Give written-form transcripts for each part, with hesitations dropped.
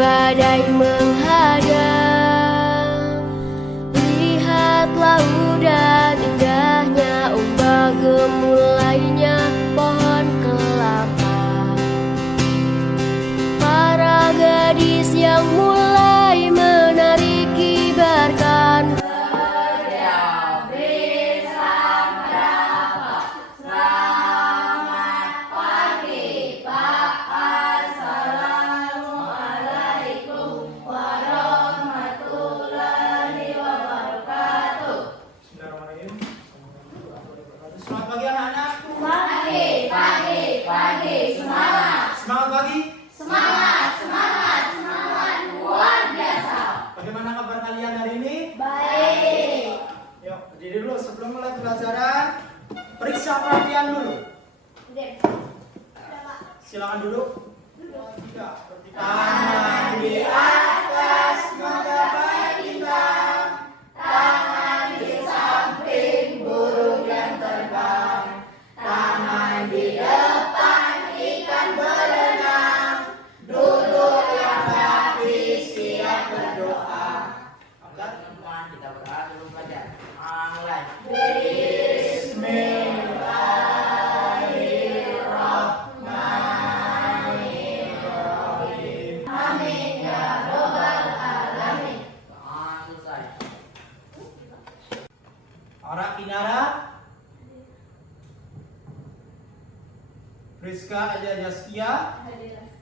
badai menghadang. Lihatlah udan indahnya, ombak gemulainya pohon kelapa. Para gadis yang mulai menari kibarkan. Selamat pagi anak-anak. Pagi, semangat. Semangat pagi. Semangat luar biasa. Bagaimana kabar kalian hari ini? Baik. Yuk, berdiri dulu sebelum mulai pelajaran. Periksa perhatian dulu. Silakan duduk. Tangan di atas, menggapai bintang. Tangan di samping, burung yang terbang. Tangan di depan, ikan berenang. Duduk yang rapi, siap berdoa. Teman-teman, kita berdoa dulu belajar. Mulai. Bismillahirrahmanirrahim. Amin ya robbal alamin. Selesai. Orang Kinara, Friska Aja Jaskia, serius,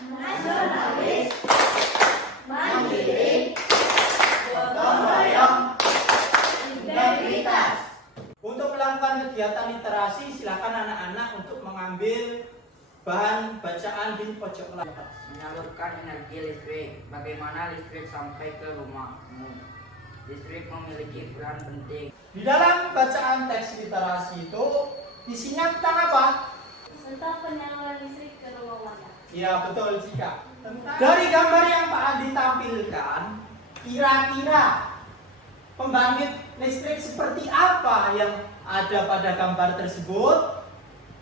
Nasionalis, mandiri, gotong royong. integritas. Untuk melakukan kegiatan literasi, silakan anak-anak untuk mengambil bahan bacaan di pojok layar. Menyalurkan energi listrik. Bagaimana listrik sampai ke rumahmu? Listrik memiliki peran penting. Di dalam bacaan teks literasi itu isinya tentang apa? Serta penyaluran listrik ke rumah warga. Ya betul Cika. Dari gambar yang Pak Andi tampilkan, kira-kira pembangkit listrik seperti apa yang ada pada gambar tersebut?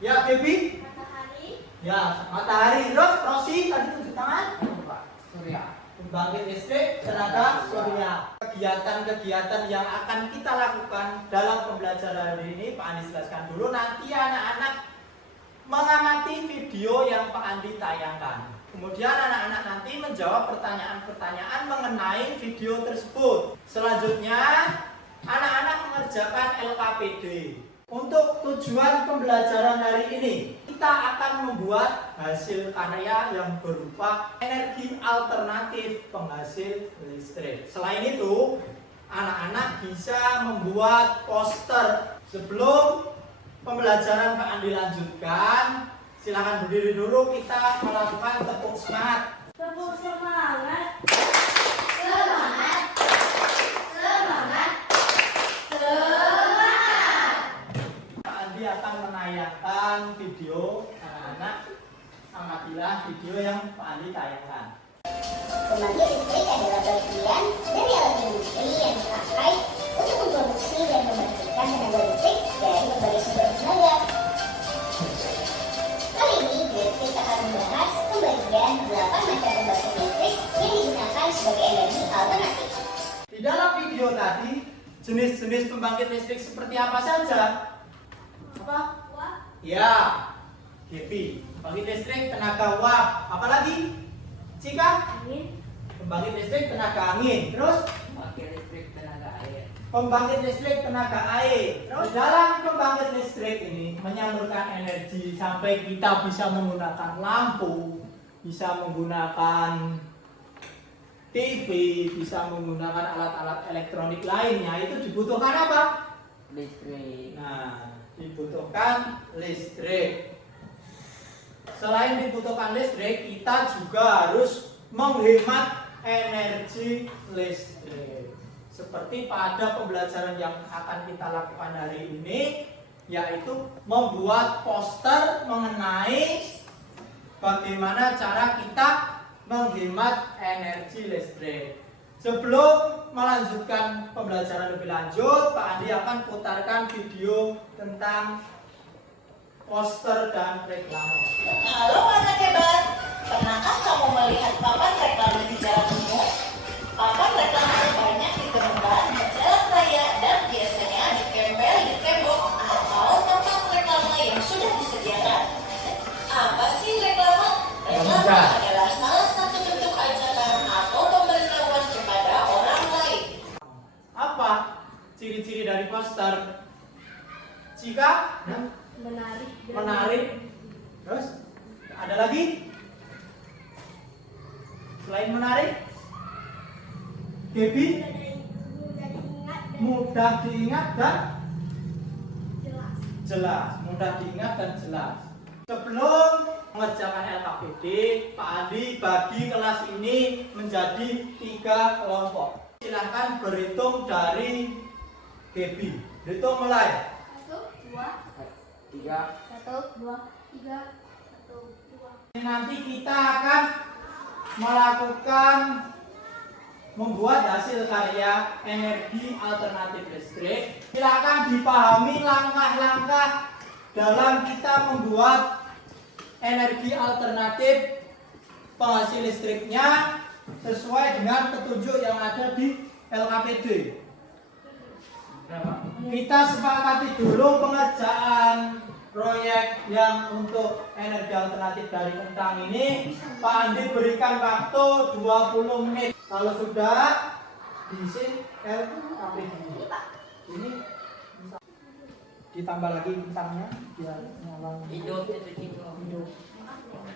Ya Baby? Matahari, Ya matahari. Rosi tadi tunjuk tangan. Pak, Surya. Pembangkit listrik tenaga surya. Kegiatan-kegiatan yang akan kita lakukan dalam pembelajaran hari ini Pak Andi jelaskan dulu. Nanti anak-anak mengamati video yang Pak Andi tayangkan. Kemudian anak-anak nanti menjawab pertanyaan-pertanyaan mengenai video tersebut. Selanjutnya anak-anak mengerjakan LKPD. Untuk tujuan pembelajaran hari ini, kita akan membuat hasil karya yang berupa energi alternatif penghasil listrik. Selain itu, anak-anak bisa membuat poster. Sebelum pembelajaran Pak Andi lanjutkan, silakan berdiri dulu, kita melakukan tepuk semangat. tepuk semangat. Semangat. Semangat. Semangat. Pak Andi akan menayangkan video. Anak-anak, amatilah video yang Pak Andi tayangkan. Pembangkit listrik adalah bagian dari alat industri yang dipakai untuk memproduksi dan membangkitkan tenaga listrik dari berbagai sumber tenaga. Kali ini, Gratis akan membahas pembagian 8 macam pembangkit listrik yang digunakan sebagai energi alternatif. Di dalam video tadi, jenis-jenis pembangkit listrik seperti apa saja? Apa? Wah, Ya, GP. Pembangkit listrik tenaga uap. Apalagi? Cika? angin, Pembangkit listrik tenaga angin. Terus? Pakai listrik tenaga air. Pembangkit listrik tenaga air. Terus dalam pembangkit listrik ini menyalurkan energi sampai kita bisa menggunakan lampu, bisa menggunakan TV, bisa menggunakan alat-alat elektronik lainnya. Itu dibutuhkan apa? Listrik. Nah, dibutuhkan listrik. Selain dibutuhkan listrik, kita juga harus menghemat energi listrik. Seperti pada pembelajaran yang akan kita lakukan hari ini, yaitu membuat poster mengenai bagaimana cara kita menghemat energi listrik. Sebelum melanjutkan pembelajaran lebih lanjut, Pak Andi akan putarkan video tentang poster dan reklame. Halo anak hebat, pernahkah kamu melihat papan reklame di jalan umum? Papan reklame banyak ditemukan di jalan raya dan biasanya ditempel di tembok atau tempat reklame yang sudah disediakan. Apa sih reklame? Reklame adalah salah satu bentuk ajakan atau pemberitahuan kepada orang lain. Apa ciri-ciri dari poster? Jika menarik. Terus ada lagi? Selain menarik, Gaby, mudah diingat dan jelas. Mudah diingat dan jelas. Sebelum mengerjakan LKPD, Pak Andi bagi kelas ini menjadi 3 kelompok. Silahkan berhitung dari Gaby. Hitung mulai. 3. Nanti kita akan melakukan membuat hasil karya energi alternatif listrik. Silakan dipahami langkah-langkah dalam kita membuat energi alternatif penghasil listriknya sesuai dengan petunjuk yang ada di LKPD. Kita sepakati dulu pengerjaan proyek yang untuk energi alternatif dari kentang ini. Pak Andi berikan waktu 20 menit. Kalau sudah diisi LKPD ini ditambah lagi kentangnya biar nyala. Hidup.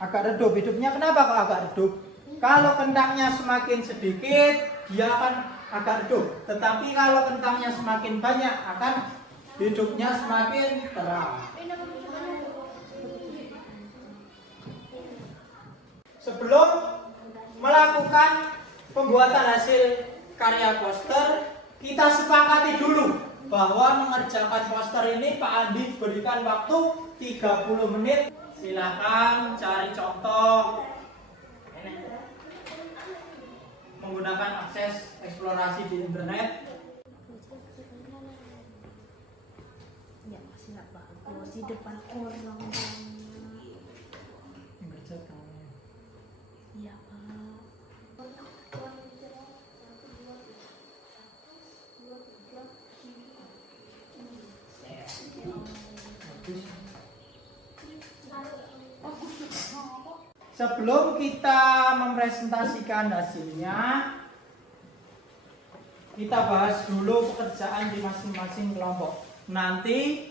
Agak redup. Hidupnya kenapa kok agak redup? Kalau kentangnya semakin sedikit dia akan agak redup. Tetapi kalau kentangnya semakin banyak akan hidupnya semakin terang. Sebelum melakukan pembuatan hasil karya poster, kita sepakati dulu bahwa mengerjakan poster ini Pak Andi berikan waktu 30 menit. Silakan cari contoh menggunakan akses eksplorasi di internet. Ya masih nggak bagus di depan orang. Iya Pak. Sebelum kita mempresentasikan hasilnya, kita bahas dulu pekerjaan di masing-masing kelompok. Nanti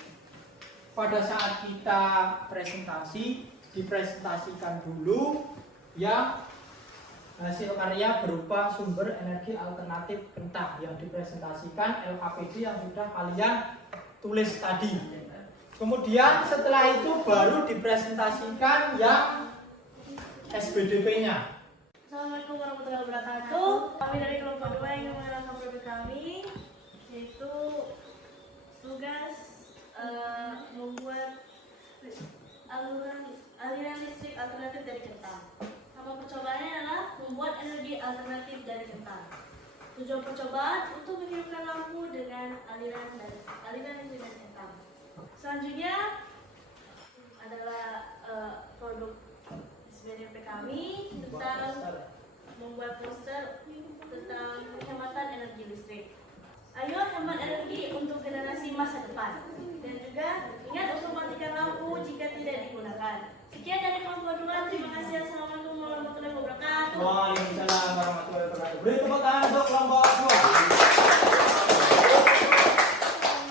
pada saat kita presentasi, dipresentasikan dulu yang hasil karya berupa sumber energi alternatif kentang yang dipresentasikan LKPD yang sudah kalian tulis tadi. Kemudian setelah itu baru dipresentasikan yang SBDP-nya. Assalamualaikum warahmatullahi wabarakatuh. Kami dari kelompok 2 ingin mengenalkan produk kami, yaitu tugas membuat aliran listrik alternatif dari kentang. Nama percobaannya adalah membuat energi alternatif dari kentang. Tujuan percobaan untuk menghidupkan lampu dengan aliran listrik dari kentang. Selanjutnya adalah produk SBDP kami tentang membuat poster tentang penghematan energi listrik. Ayo hemat energi untuk generasi masa depan. Dan juga ingat untuk matikan lampu jika tidak digunakan. Sekian dari kelompok 2. Terima kasih. Assalamualaikum warahmatullahi wabarakatuh. Waalaikumsalam warahmatullahi wabarakatuh. Beri tepuk tangan untuk kelompok 2.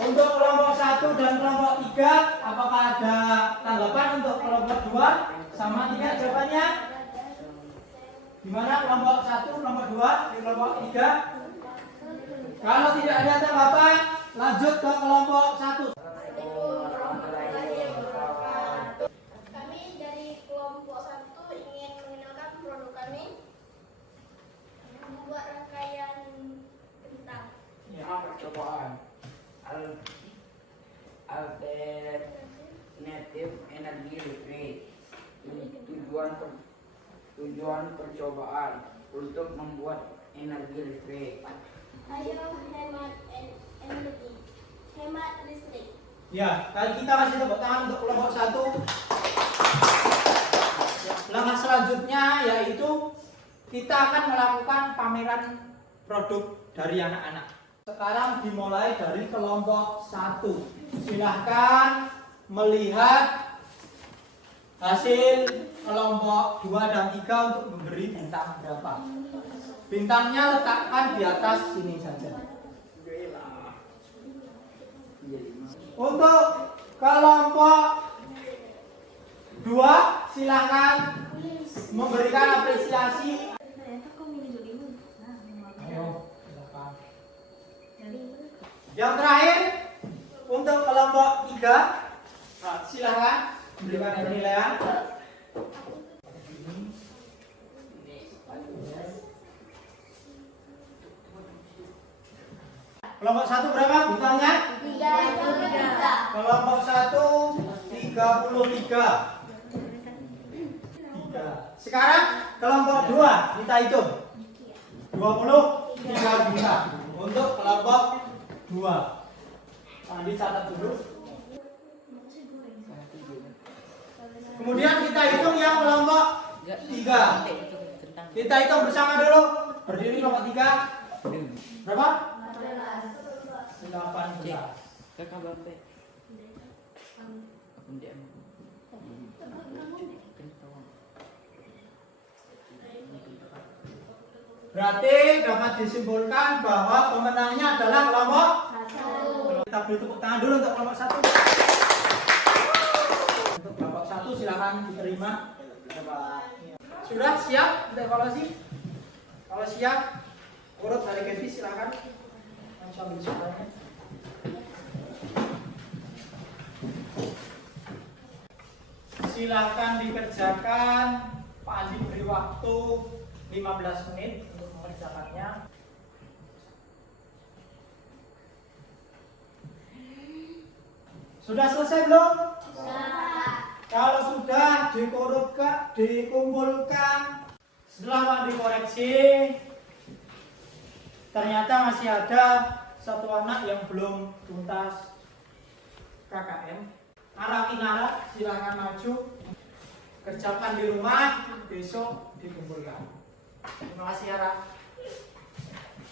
Untuk kelompok 1 dan kelompok 3, apakah ada tanggapan untuk kelompok 2? Sama tidak jawabannya? Gimana kelompok 1, kelompok 2, di kelompok 3? Kalau tidak ada tanggapan, lanjut ke kelompok 1. Kami dari kelompok 1 ingin mengenalkan produk kami, membuat rangkaian kentang. Ya. Percobaan alternatif energi listrik. Tujuan percobaan untuk membuat energi listrik. Ayo hemat energi, hemat listrik. Ya, kali kita kasih tepuk tangan untuk kelompok 1. Langkah selanjutnya yaitu kita akan melakukan pameran produk dari anak-anak. Sekarang dimulai dari kelompok 1. Silahkan melihat hasil kelompok 2 dan 3 untuk memberi bintang berapa. Bintangnya letakkan di atas sini saja. Untuk kelompok 2 silahkan memberikan apresiasi. Ternyata kau milih dirimu. Nah, Ayo, silakan. jadi Yang terakhir untuk kelompok 3, silahkan memberikan penilaian. Kelompok 1 berapa bintangnya? 3. Kelompok 1 33. Sekarang kelompok 2 kita hitung 23 bintang untuk kelompok 2. Nanti catat dulu. Kemudian kita hitung yang kelompok 3. Kita hitung bersama dulu. Berdiri kelompok 3. Berapa? 18. Kakak bapak. Berarti dapat disimpulkan bahwa pemenangnya adalah kelompok 1. Kita beri tepuk tangan dulu untuk kelompok 1. Untuk kelompok 1 silakan diterima. Sudah siap untuk evaluasi? Kalau siap, urut dari Kevi silakan. Langsung ambil suaranya. Silakan dikerjakan. Pak Andi beri waktu 15 menit untuk mengerjakannya. Sudah selesai belum? Kalau sudah dikumpulkan, setelah dikoreksi, ternyata masih ada satu anak yang belum tuntas KKM. Nara, silakan maju, kerjakan di rumah, besok dikumpulkan. Terima kasih Ara.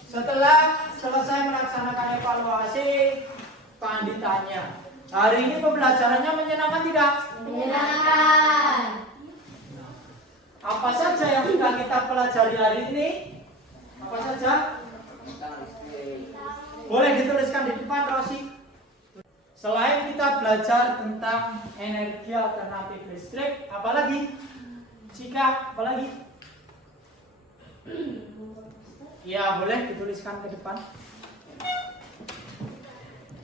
Setelah selesai melaksanakan evaluasi, Pak Andi tanya, hari ini pembelajarannya menyenangkan tidak? Menyenangkan. Apa saja yang sudah kita pelajari hari ini? Apa saja? Boleh dituliskan di depan, Rosi. Selain kita belajar tentang energi alternatif listrik, apalagi? Jika, apalagi? Ya, boleh dituliskan ke depan.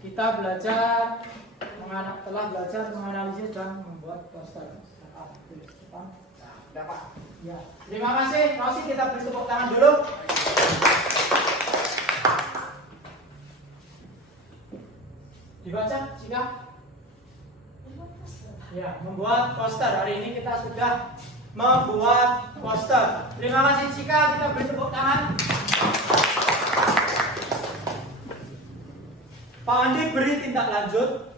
Kita telah belajar menganalisis dan membuat poster. Tulis depan. Dapat. Ya. Terima kasih, Rosi. Kita beri tepuk tangan dulu. Dibaca, Jika? Ya, membuat poster. Hari ini kita sudah membuat poster. Terima kasih Cika, kita beri tepuk tangan. Pak Andi beri tindak lanjut.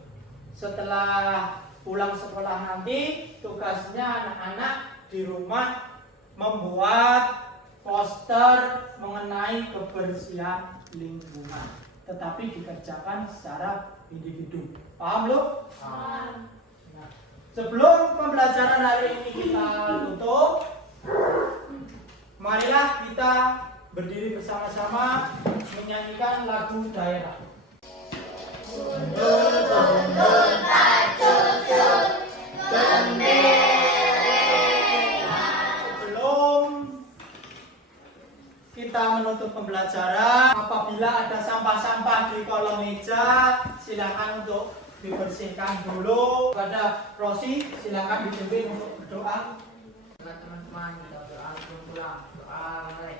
Setelah pulang sekolah nanti, tugasnya anak-anak di rumah membuat poster mengenai kebersihan lingkungan, tetapi dikerjakan secara individu. Paham lu? Paham. Nah, sebelum pembelajaran hari ini kita tutup, marilah kita berdiri bersama-sama menyanyikan lagu daerah. Sebelum kita menutup pembelajaran, apabila ada sampah-sampah di kolong meja, silakan untuk dibersihkan dulu. Pada Rosi, silakan dipimpin untuk berdoa. Teman-teman, kita berdoa sebelum pulang. Doa mulai.